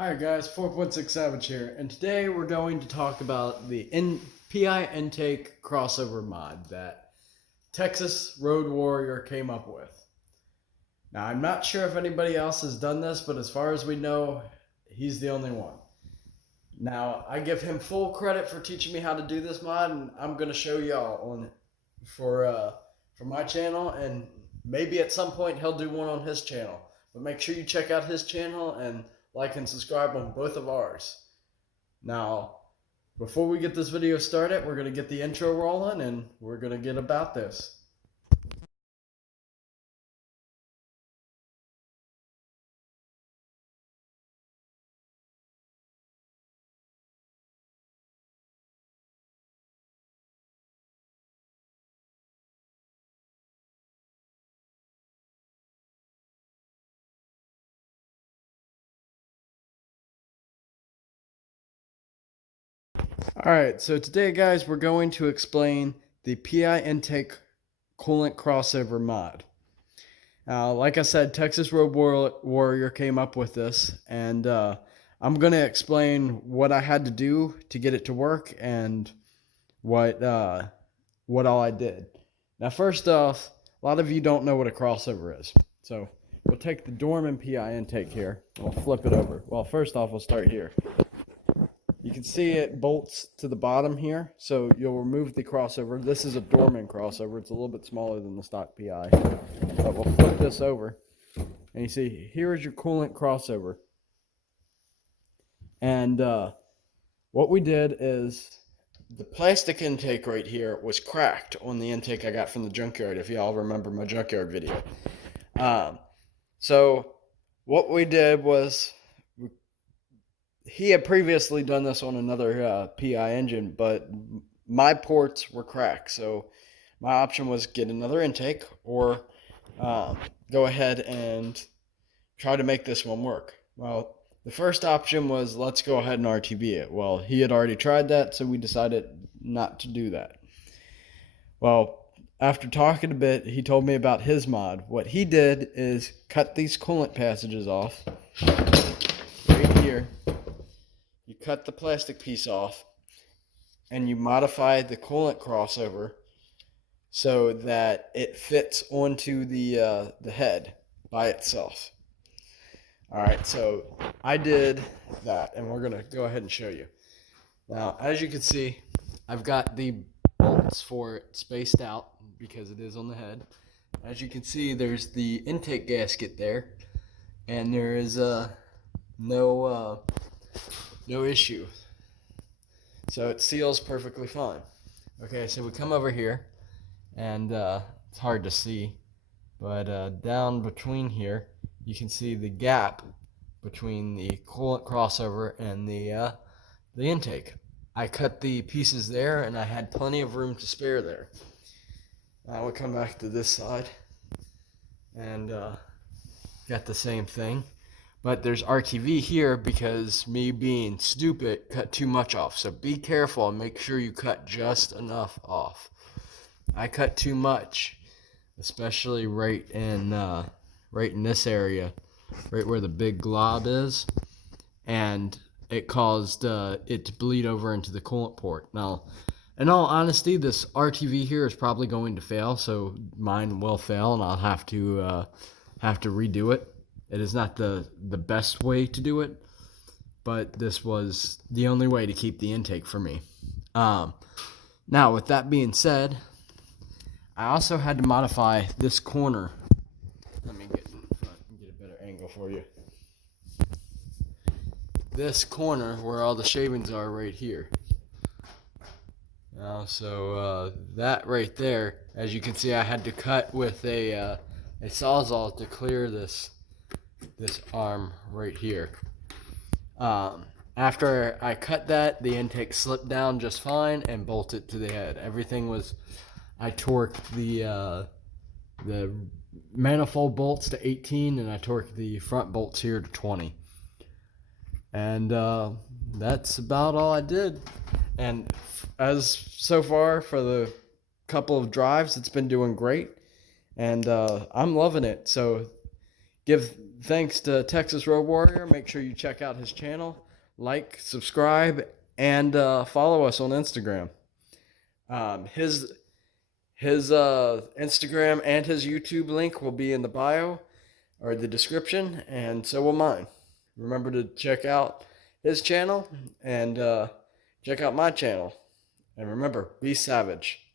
Alright guys, 4.6 Savage here, and today we're going to talk about the PI intake crossover mod that Texas Road Warrior came up with. Now I'm not sure if anybody else has done this, but as far as we know, he's the only one. Now I give him full credit for teaching me how to do this mod, and I'm going to show y'all on for my channel, and maybe at some point he'll do one on his channel. But make sure you check out his channel and like and subscribe on both of ours. Now, before we get this video started, we're going to get the intro rolling and we're going to get about this. Alright, so today guys, we're going to explain the PI intake coolant crossover mod. Like I said, Texas Road Warrior came up with this, and I'm going to explain what I had to do to get it to work and what all I did. Now, first off, a lot of you don't know what a crossover is. So we'll take the Dorman PI intake here. We'll flip it over. Well, first off, we'll start here. You can see it bolts to the bottom here, so you'll remove the crossover. This is a Dorman crossover. It's a little bit smaller than the stock PI. But we'll flip this over, and you see here is your coolant crossover. And what we did is the plastic intake right here was cracked on the intake I got from the junkyard, if y'all remember my junkyard video. So what we did was, he had previously done this on another PI engine, but my ports were cracked. So my option was get another intake or go ahead and try to make this one work. Well, the first option was let's go ahead and RTB it. Well, he had already tried that, so we decided not to do that. Well, after talking a bit, he told me about his mod. What he did is cut these coolant passages off right here. You cut the plastic piece off, and you modify the coolant crossover so that it fits onto the head by itself. All right, so I did that, and we're gonna go ahead and show you. Now, as you can see, I've got the bolts for it spaced out because it is on the head. As you can see, there's the intake gasket there, and there is no issue. So it seals perfectly fine. Okay, so we come over here, and it's hard to see, but down between here, you can see the gap between the coolant crossover and the intake. I cut the pieces there, and I had plenty of room to spare there. Now we'll come back to this side, and got the same thing. But there's RTV here because me being stupid cut too much off. So be careful and make sure you cut just enough off. I cut too much, especially right in this area, right where the big glob is, and it caused it to bleed over into the coolant port. Now, in all honesty, this RTV here is probably going to fail, so mine will fail, and I'll have to redo it. It is not the best way to do it, but this was the only way to keep the intake for me. Now, with that being said, I also had to modify this corner. Let me get in front and get a better angle for you. This corner where all the shavings are right here. Now, so that right there, as you can see, I had to cut with a Sawzall to clear this arm right here. After I cut that, the intake slipped down just fine and bolted to the head. Everything was, I torqued the manifold bolts to 18, and I torqued the front bolts here to 20. And that's about all I did. And as so far for the couple of drives, it's been doing great, and I'm loving it. So give thanks to Texas Road Warrior. Make sure you check out his channel, like, subscribe, and follow us on Instagram. His Instagram and his YouTube link will be in the bio or the description, and so will mine. Remember to check out his channel and check out my channel. And remember, be savage.